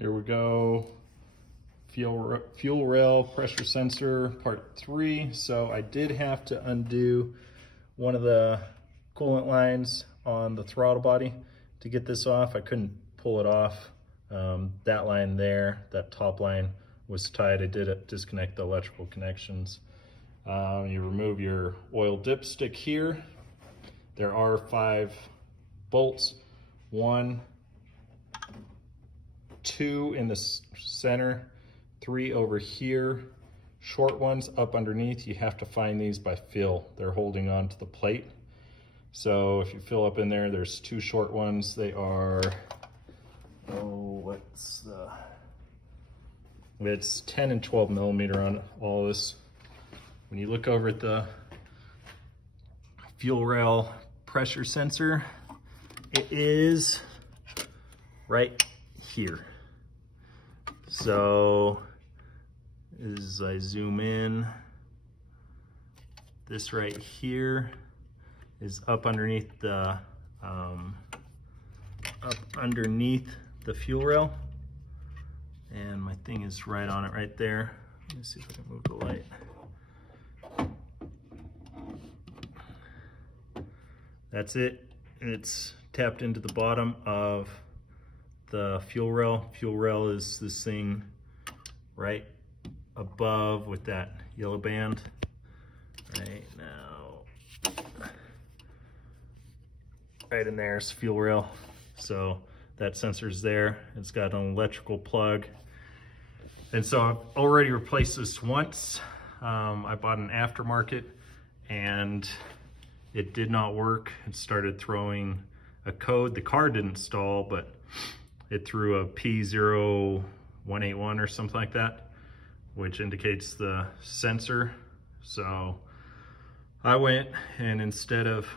Here we go. Fuel rail pressure sensor part 3. So I did have to undo one of the coolant lines on the throttle body to get this off. I couldn't pull it off. That line there, that top line was tight. I did disconnect the electrical connections. You remove your oil dipstick here. There are 5 bolts, 1, 2 in the center, 3 over here, short ones up underneath. You have to find these by feel. They're holding on to the plate. So if you fill up in there, there's 2 short ones. They are, it's 10 and 12 millimeter on all this. When you look over at the fuel rail pressure sensor, it is right here. So as I zoom in, this right here is up underneath the fuel rail, and my thing is right on it right there. Let me see if I can move the light. That's it. It's tapped into the bottom of the fuel rail. Fuel rail is this thing right above with that yellow band right now. Right in there is fuel rail. So that sensor's there. It's got an electrical plug. And so I've already replaced this once. I bought an aftermarket and it did not work. It started throwing a code. The car didn't stall, but it threw a P0181 or something like that, which indicates the sensor. So I went and instead of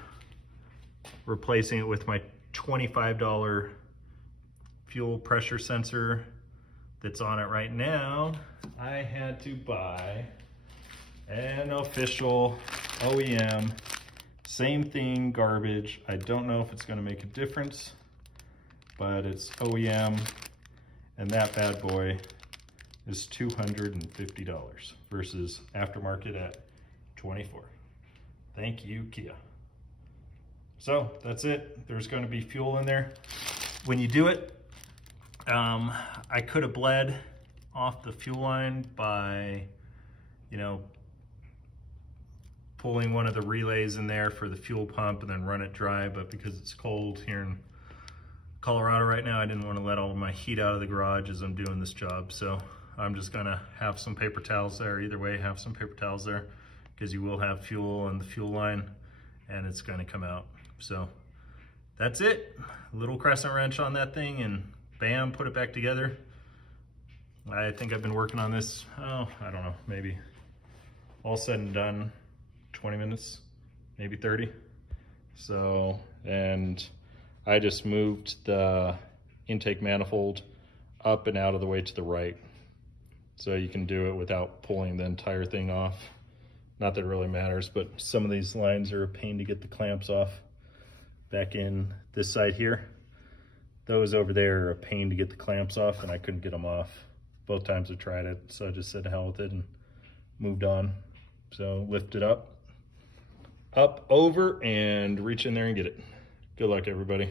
replacing it with my $25 fuel pressure sensor that's on it right now, I had to buy an official OEM, same thing, garbage. I don't know if it's gonna make a difference, but it's OEM, and that bad boy is $250 versus aftermarket at $24. Thank you, Kia. So that's it. There's gonna be fuel in there. When you do it, I could have bled off the fuel line by, pulling one of the relays in there for the fuel pump and then run it dry, but because it's cold here in Colorado right now, I didn't want to let all of my heat out of the garage as I'm doing this job. So I'm just gonna have some paper towels there. Either way, have some paper towels there because you will have fuel in the fuel line and it's gonna come out. So that's it. A little crescent wrench on that thing and bam, put it back together. I think I've been working on this, I don't know, maybe all said and done, 20 minutes, maybe 30. So, and I just moved the intake manifold up and out of the way to the right. So you can do it without pulling the entire thing off. Not that it really matters, but some of these lines are a pain to get the clamps off. Back in this side here, those over there are a pain to get the clamps off and I couldn't get them off. Both times I tried it, so I just said to hell with it and moved on. So lift it up, over, and reach in there and get it. Good luck, everybody.